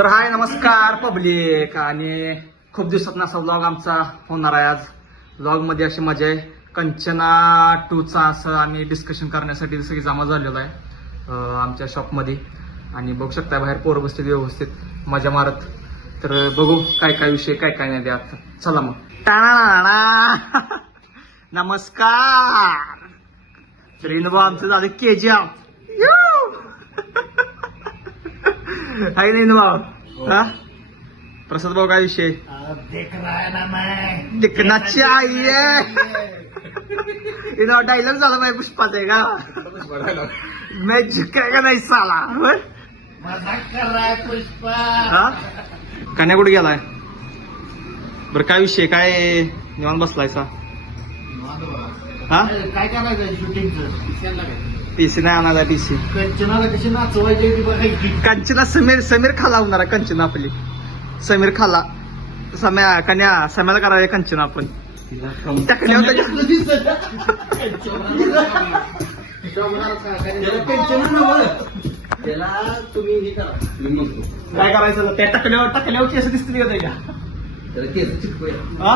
तर हाय नमस्कार पब्लिक. आणि खूप दिवसात असा व्लॉग आमचा होणार आहे. आज व्लॉग मध्ये अशी मजा आहे. कंचना 2चा असं आम्ही डिस्कशन करण्यासाठी सगळी जमा झालेलो आहे आमच्या शॉपमध्ये. आणि बघू शकता बाहेर पोरं बसतील व्यवस्थित मजा मारत. तर बघू काय काय विषय काय काय नाही आता. चला मग. टाणा नमस्कार. तर इनोबा आमचं झालं KGF. हाय नाही भाऊ. हा प्रसाद भाऊ काय विषय देख रहा है ना मैं दिखना चाहिए. डायलॉग झाला पाहिजे पुष्पाचा आहे का. मैं झुकेगा नाही साला. मजाक कर रहा है पुष्पा. हा कन्या कुठे गेलाय. बरं काय विषय काय निवांत बसलायचा. हा काय करायचं शूटिंगचं PC नाही आणायला. PC कंचनाला कशी नाचवायची ती बघायची. कंचना समीर खाला होणार आहे. कंचना आपली समीर खाला. कन्या सम्याला करायला कंचना आपण त्याला तुम्ही हे करा काय करायचं त्या टाकल्यावर केस दिसतील का त्याच्या. त्याला केस चिटकूया. हा?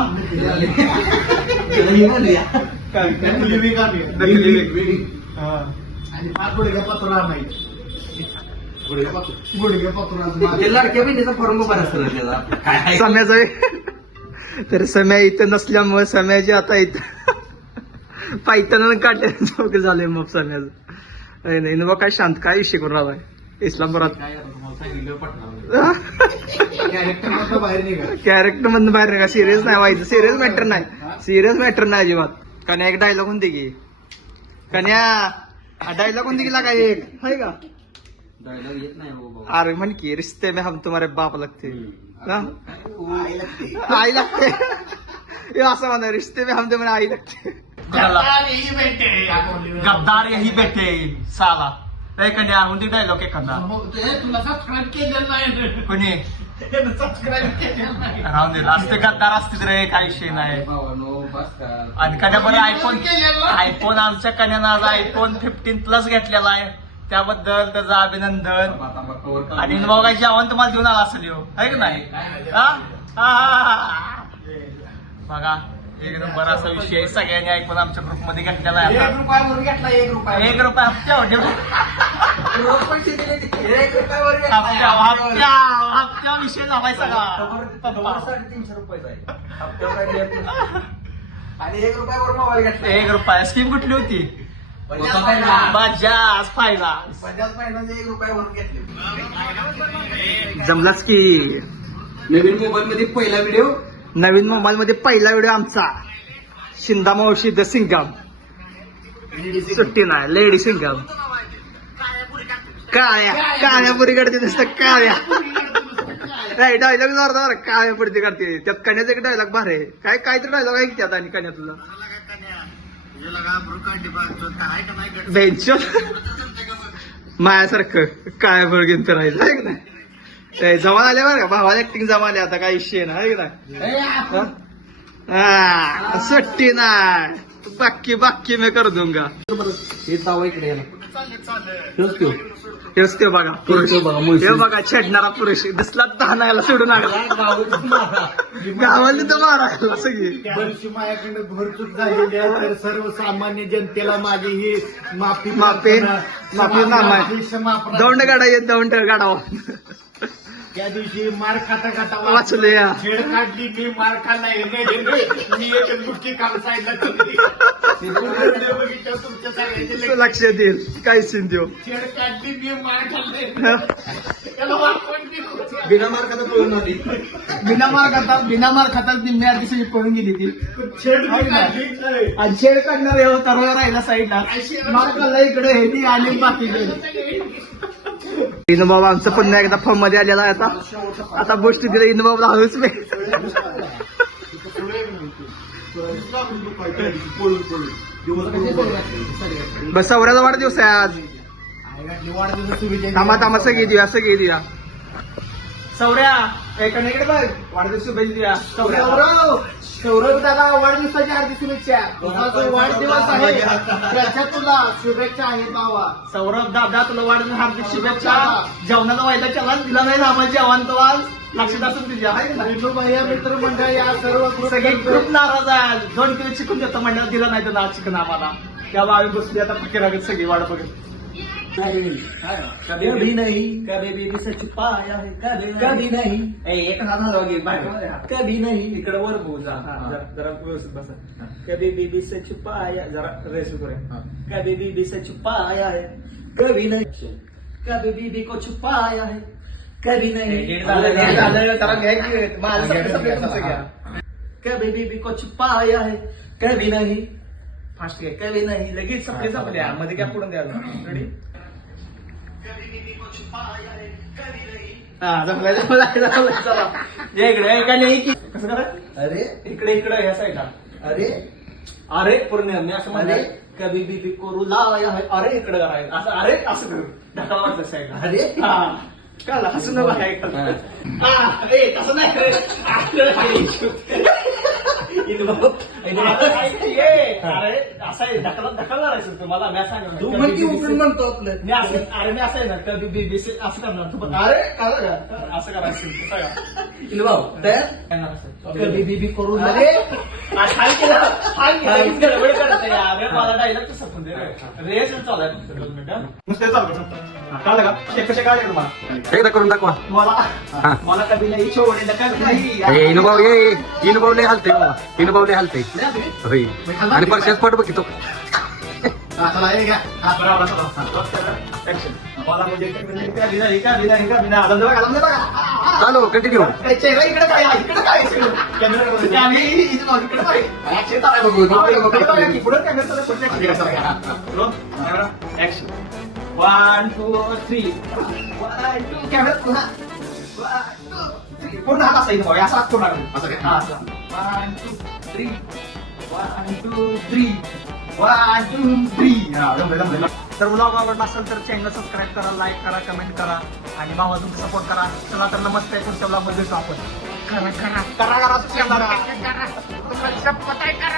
काय? नकली. हा. आणि पाच गुडघ्या पातुरा आणायची. गुडघ्या पातुरा लाडक्या बहिणीचा फॉर्म उभा असेल त्याला काय सम्याचा. तर सम्या इथं नसल्यामुळे सम्याची आता इथं पायताना काटे चौक झाले. मग सम्याचं नाही ना. काय शांत काय विषय करून राहिलाय इस्लामपुरात. बाहेर निघा. कॅरेक्टर मधून बाहेर नका. सिरियस नाही व्हायचं. सिरियस मॅटर नाही. सिरियस मॅटर नाही अजिबात. कन्या एक डायलॉग होऊन दे की. कन्या डायलॉग होऊन दे की लागा एक आहे का. डायलॉग येत नाही हो बाबा. अरे म्हण की रिश्ते में हम तुम्हारे बाप लगते. आई लगते. हे असं म्हणा रिश्ते में हम तुम्हारे आई लगते. गद्दार यही बैठे साला. कन्या होऊन डायलॉग एखादा तुला सबस्क्राईब केलेलं नाही. कोणी सबस्क्राईब केलेलं नाही. राहून दिला असते. गद्दार असते रे काही विषय नाही. भावानो बस का. आणि कन्या बरं आयफोन आमच्या कन्यानं आज iPhone 15+ घेतलेला आहे. त्याबद्दल त्याचं अभिनंदन. आणि भाऊ काय जेवण तुम्हाला देऊन आला असेल हो आहे का नाही. बघा एकदम बरा असा विषय सगळ्यांनी iPhone आमच्या ग्रुपमध्ये घेतलेला आहे. ₹1 भरून घेतला. ₹1 हप्त्या हप्त्या विषय झालाय सगळा. 350 रुपयाचा आहे हप्त्यावर काय देत नाही. आणि ₹1 भरून मोबाईल घेतला. ₹1 स्कीम कुठली होती. बजाज फायनान्स. बजाज फायनान्स ₹1 भरून घेतले. जमलाच की. नवीन मोबाईल मध्ये पहिला व्हिडिओ. नवीन मोबाईल मध्ये पहिला व्हिडिओ आमचा. शिंदा मावशी द सिंगम. सुट्टी नाही लेडी सिंगम. काळ्या पुरी काढते नुसतं काळ्या. नाही डायलॉग जोरदार काळ्या पुरी काढते. त्यात कन्याचा एक डायलॉग भारे. काय तर डायलॉग आहे त्यात. आणि कन्या तुला बेंच मायासारखं काळ्या पुरी घेऊन फिरायचं आहे का नाही. जमा आले बरं का भावाला ऍक्टिंग जमा आले. आता काही विषय नाही का नाही. सुट्टी नाही बाकी मी कर दूंगा. हे जावं इकडे याला. हेच ते बघा पुरुष. हे बघा छेडणारा पुरुष दिसला. तहानायला सोडून आला गावाला तर मारा सगळी. बरीचशी माझ्याकडे घरचूक झालेली आहे. तर सर्वसामान्य जनतेला माझी ही माफी माफी माफी. दौंड गाडा येत दौंड गाडावा. त्या दिवशी मार खाता वाचले या. छेड काढली. मी मार खाल्लाय. मी एक मुठी काम साईडला तुमच्या सगळ्यांचे लक्ष देईल काय सीन देऊ. छेड काढली. मी मार खाल्ले. त्याला वापरून बिना मार्काचा पळून आली. बिना मार खातात निम्म्या आधी सगळी पळून गेली ती. छेड काढली. आणि छेड काढणार हे तरवा राहिला साईडला. मार खाल्ला इकडे हे ती आणि बाकी इनबाबा आमचं पुन्हा एकदा फॉर्म मध्ये आलेला आहे. आता गोष्टी दिल्या इनबाबा हळूच मी. बस सवऱ्याचा वाढदिवस आहे आज. थांबा सगळी देऊया सौर्या एकाकडे बघ वाढदिवस शुभेच्छा द्या सौर्या सौरभ दादा वाढदिवसाची हार्दिक शुभेच्छा. तुझा जो वाढदिवस आहे त्याच्या तुला शुभेच्छा आहेत बाबा. सौरभ दादा तुला वाढदिवस हार्दिक शुभेच्छा. जेवणाला व्हायला चला दिला नाही ना आम्हाला जेवण तो आज लक्षात असून तुझ्या आहे ना? विष्णू भैया मित्रमंडळ या सर्व सगळे खूप नाराज आहे. 2 किलो चिकन देतो मंडळ दिला नाही तर आज चिकन आम्हाला. तेव्हा आम्ही बसली आता फकीर लागत सगळी वाट बघत. कभी नहीं कभी बीबी से छुपाया है कभी नहीं एक हात हलवा बाहेर कभी नहीं इकडे वर भाऊ जा जरा व्यवस्थित बसा कभी बीबी से छुपाया जरा रेस करूया कभी बीबी से छुपाया है कभी नहीं कभी बीबी को छुपाया है कभी नहीं कभी बीबी को छुपाया है कभी नहीं फास्ट घे कभी नाही लगेच संपल्या मध्ये काय पुढून द्यायला रेडी कसं करा अरे इकडे इकडे ह्या साईडला अरे अरे पूर्ण मी असं म्हणते कभी बीबी को रुलाया है अरे इकडे करायचं असं अरे असं करू ढकला वाटतं साईडला अरे हा कळलं हसू नका काय तसं नाही अरे असं आहे ढकलणार आहे तुम्हाला मी सांगितलं म्हणतो आपलं मी असं अरे मी असं आहे ना कधी बीबी असं करणार तू अरे असं करायचं भाऊ कधी बीबी करून अरे मला डायलॉग तसं पण रेस चालू आहे नुसते चालू कळलं का ते कसे काय तुम्हाला एकदा करून दाखवा. मला कधी नाही छोडे कधी नाही इनुभावले हलते इनुभावले हलते होय आणि परशाच पट बघितो मला म्हणजे कधी नाही चालू कंटिन्यू. चेहरा इकडे काय इकडे काय ऍक्शन 1 2 3 1 2 कॅमेरा पुन्हा 1 2 3 पूर्ण हात असा इथं असा हात पूर्ण असं काय 1 2 3 1 2 3 1 2 3 तर ब्लॉग आवडला असेल तर चॅनल सबस्क्राईब करा, लाईक करा, कमेंट करा आणि भावा तुमचा सपोर्ट करा. चला तर नमस्ते. पुढच्या ब्लॉग मध्ये भेटू आपण. करा करा करा करा